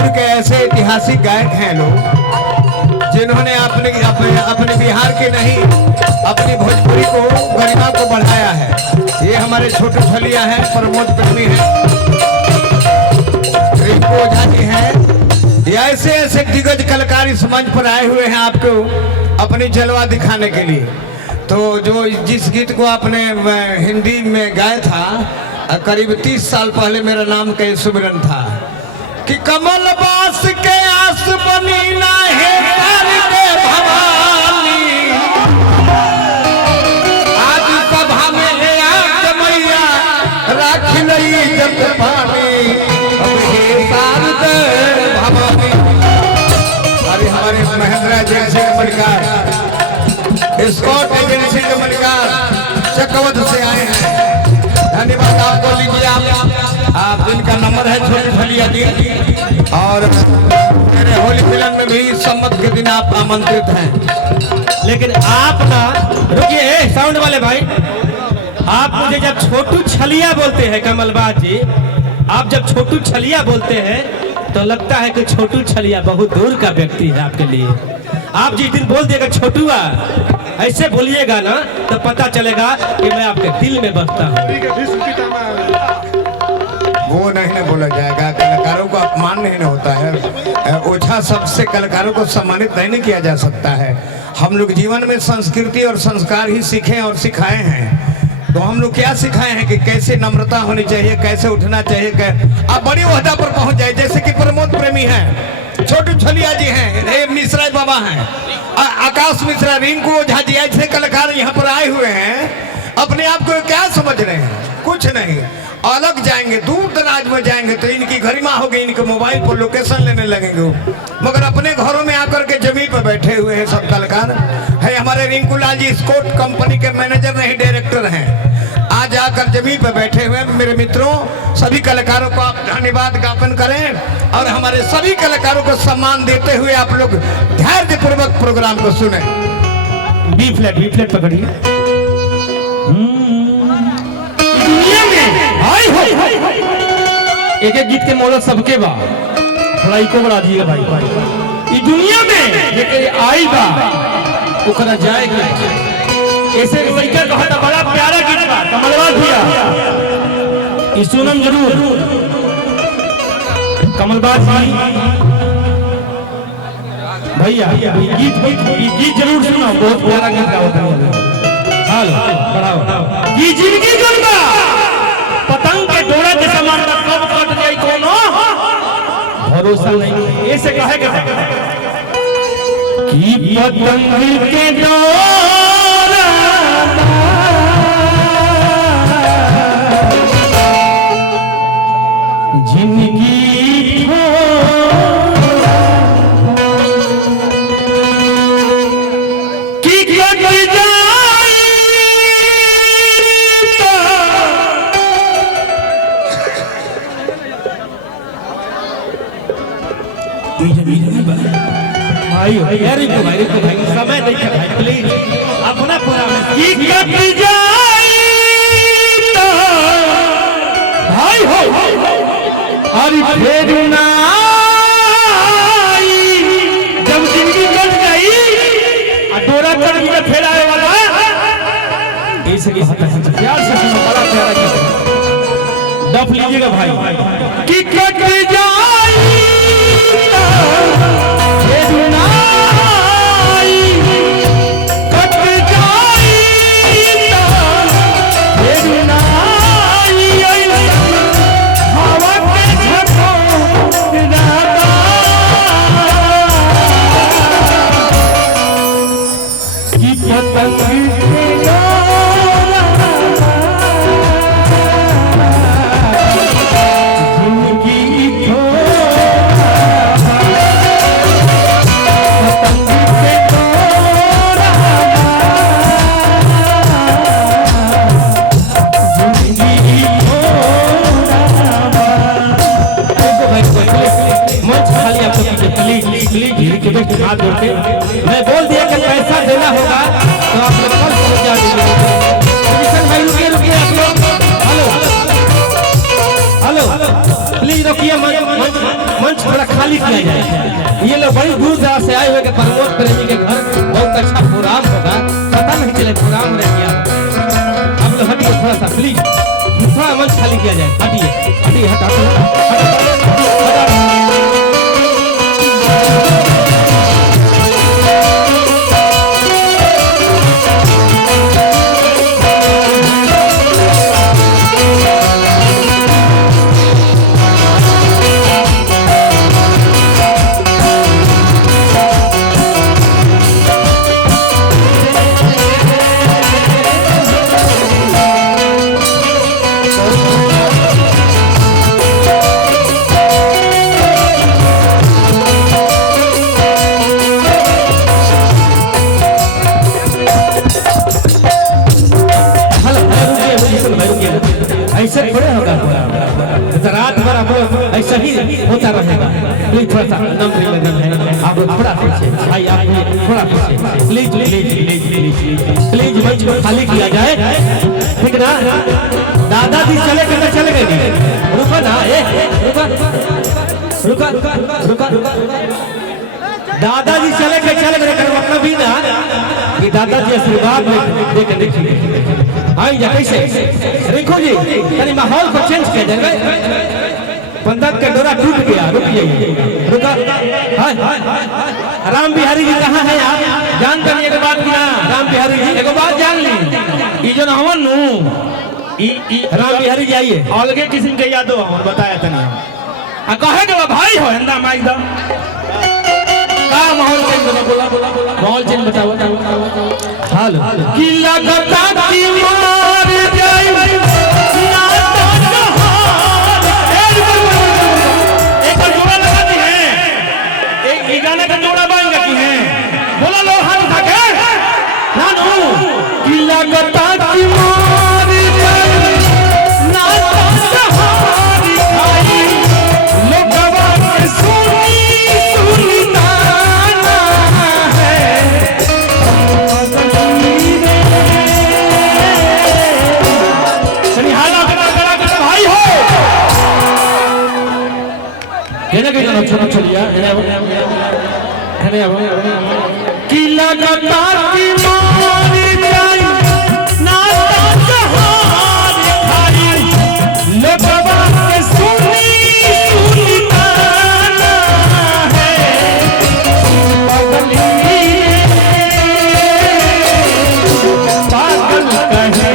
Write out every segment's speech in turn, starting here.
भोजपुर के ऐसे ऐतिहासिक गायक हैं लोग जिन्होंने अपने बिहार के नहीं अपनी भोजपुरी को गरिमा को बढ़ाया है। ये हमारे छोटे छलिया हैं, प्रमोद प्रेमी हैं, रिंकू ओझा जी हैं। ये ऐसे ऐसे दिग्गज कलाकार इस मंच पर आए हुए हैं आपको अपनी जलवा दिखाने के लिए। तो जो जिस गीत को आपने हिंदी में गाया था करीब 30 साल पहले, मेरा नाम का सुमिरन था कि कमल बास के आस बनी ना है के भवानी, आज सभा में मैया राख लई जब पानी शारदे भवानी। अरे हमारे महेंद्र एजेंसी के मलिकार, स्कॉट एजेंसी के मलिकार चकवत से आए हैं। धन्यवाद आपको। लीजिए आप जिनका नंबर है छोटे छलिया जी, और मेरे होली मिलन में भी सम्मत के दिन आप आमंत्रित हैं। लेकिन आप ना रुकिए, साउंड वाले भाई, आप मुझे जब छोटू छलिया बोलते हैं कमलबाज जी, आप जब छोटू छलिया बोलते हैं तो लगता है कि छोटू छलिया बहुत दूर का व्यक्ति है आपके लिए। आप जिस दिन बोल दिएगा छोटुआ, ऐसे बोलिएगा ना तो पता चलेगा कि मैं आपके दिल में बसता हूँ। वो नहीं ना बोला जाएगा, कलाकारों को अपमान नहीं ना होता है। ओझा सबसे कलाकारों को सम्मानित नहीं किया जा सकता है। हम लोग जीवन में संस्कृति और संस्कार ही सीखे और सिखाए हैं। तो हम लोग क्या सिखाए हैं कि कैसे नम्रता होनी चाहिए, कैसे उठना चाहिए, आप बड़ी ओहदा पर पहुंच जाए। जैसे कि प्रमोद प्रेमी हैं, छोटू छलिया जी हैं, मिश्रा बाबा हैं, आकाश मिश्रा, रिंकू ओझा जी, ऐसे कलाकार यहाँ पर आए हुए हैं। अपने आप को क्या समझ रहे हैं? कुछ नहीं। अलग जाएंगे, दूर दराज में जाएंगे तो इनकी गरिमा होगी, इनके मोबाइल पर लोकेशन लेने लगेंगे, मगर अपने घरों में आकर के जमीन पर बैठे हुए हैं सब कलाकार है। हमारे रिंकू लाल जी स्कॉट कंपनी के मैनेजर नहीं डायरेक्टर हैं, आज आकर जमीन पर बैठे हुए। मेरे मित्रों, सभी कलाकारों को आप धन्यवाद ज्ञापन करें और हमारे सभी कलाकारों को सम्मान देते हुए आप लोग धैर्य पूर्वक प्रोग्राम को सुने। बी फ्लैट पकड़िए। एक एक गीत के मौलत सबके बा, थोड़ा इको बढ़ा दिए भाई। इस दुनिया में जेके आई बा ओकरा जाएगा। ऐसे लड़का कहा था, बड़ा प्यारा गीत बा, कमलबाज भैया ई सुनम जरूर। कमलबाज जी भैया गीत जरूर सुनो, बहुत प्यारा गीत गाता है। हेलो बढ़ाओ। ये जिंदगी गंगा पतंग के डोरा के समान कब कट जाए कोनो भरोसा नहीं। ऐसे कहे कि पतंग के डोरा जिंदगी भाई समय नहीं है भाई, प्लीज अपना पूरा भाई हो अरे फिर ना जब जिंदगी कट गई डोरा कट गया, फिर आए वाला ऐसे प्यार से सुनो, बड़ा प्यारा गीत। डफ लीजिएगा भाई कि कट जाई हाथ जोड़ के मैं बोल दिया कि पैसा देना होगा तो आप लोग कल पहुंच जाएंगे। भाई रुकिए आप लोग, हेलो प्लीज रुकिए, मंच थोड़ा खाली किया जाए। ये लोग बड़ी दूर दराज से आए हुए के प्रमोद प्रेमी के घर बहुत अच्छा प्रोग्राम होगा, पता नहीं चले प्रोग्राम रह गया। आप लोग हटिए थोड़ा सा प्लीज, थोड़ा मंच खाली किया जाए। हटिए हटिए हटा ऐसे थोड़े होगा, रात भर आप लोग ऐसा ही होता रहेगा। प्लीज थोड़ा सा आप थोड़ा पीछे भाई, आप थोड़ा पीछे please please please please please मंच को खाली किया जाए, ठीक ना। दादाजी चले गए ना, चले गए, रुको ना, रुका रुका रुका रुका, दादाजी चले गए अपना भी ना कि दादाजी आशीर्वाद दे के देखिए आई जा कैसे। देखो जी यानी माहौल को चेंज किया जाएगा। पंडित का डोरा टूट गया, रुकिए रुका। राम बिहारी जी कहाँ है आप? जान कर एक बात की ना, राम बिहारी जी एक बात जान ली, ये जो हवन राम बिहारी जी आइए, अलगे किस्म के यादो हम बताया था नहीं कहे के भाई हो अंदा माइक दा का माहौल चेंज बोला बोला बोला माहौल चेंज बताओ। हाल कि लगता कि मार जाए ना एक जोड़ा लगाती है, एक गाने का जोड़ा बन जाती है, बोला लो हाथ उठा के नानू कि लगता कि मार जाए ना सहारी खाई लोगवा के सुनी सुनता छोटा चलिया कि लगता कि मार जाए ना सहारी खाई लोगवा के सुनी सुनता है पागल कहे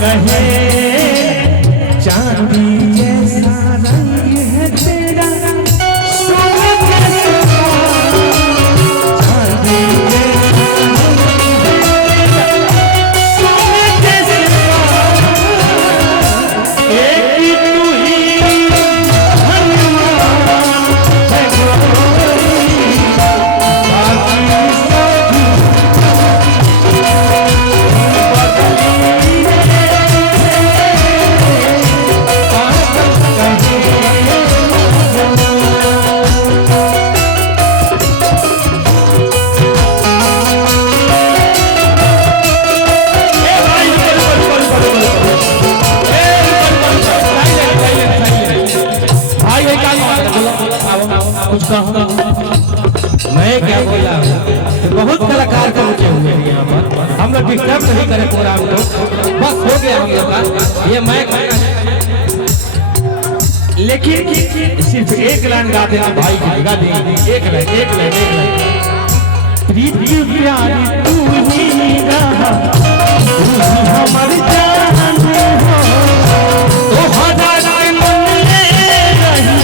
कहे चांदी जैसा रंग है तेरा सोने जैसा, चांदी सोने जैसा एक तू ही कुछ कहो। मैं क्या बोला, बहुत कलाकार का रुके हुए हैं यहाँ पर, हम लोग डिस्टर्ब नहीं करें प्रोग्राम को, बस हो गया हम लोग का ये मैं। लेकिन सिर्फ एक लाइन गा देना भाई की, गा देंगे एक लाइन एक लाइन एक लाइन। प्रीति प्यारी तू ही रहा, तू ही हमारी जान हो, तो हजार मन ले रही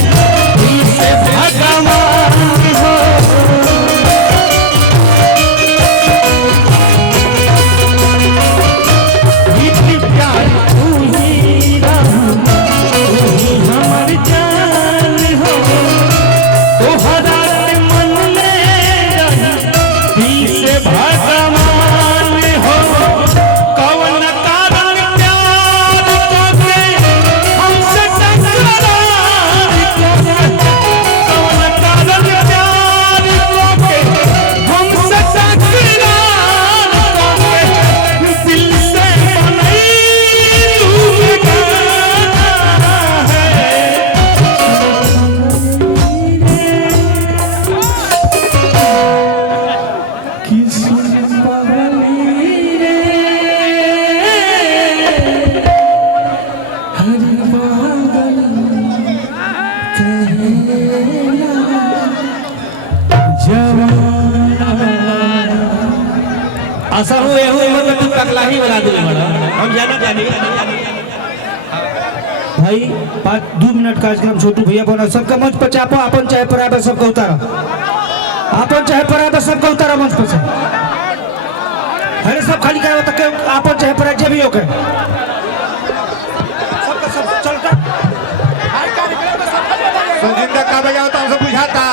से भगवान हो। प्रीति प्यारी तू ही रहा, तू ही हमारी जान हो, तो हजार मन ले रही से भगवान आशा हूँ यह उम्र में तू पगला ही बना दूंगा बड़ा हम जाना जानी भाई 2 मिनट कार्यक्रम छोटू भैया बना सबका मंच पर चापो अपन चाहे पर आबे सबका उतारा अपन चाहे पर आबे सबका उतारा मंच पर से अरे सब खाली करो तक अपन चाहे पर जे भी होके सबका सब चल का तो जिंदा का बजाओ तो हमसे बुझाता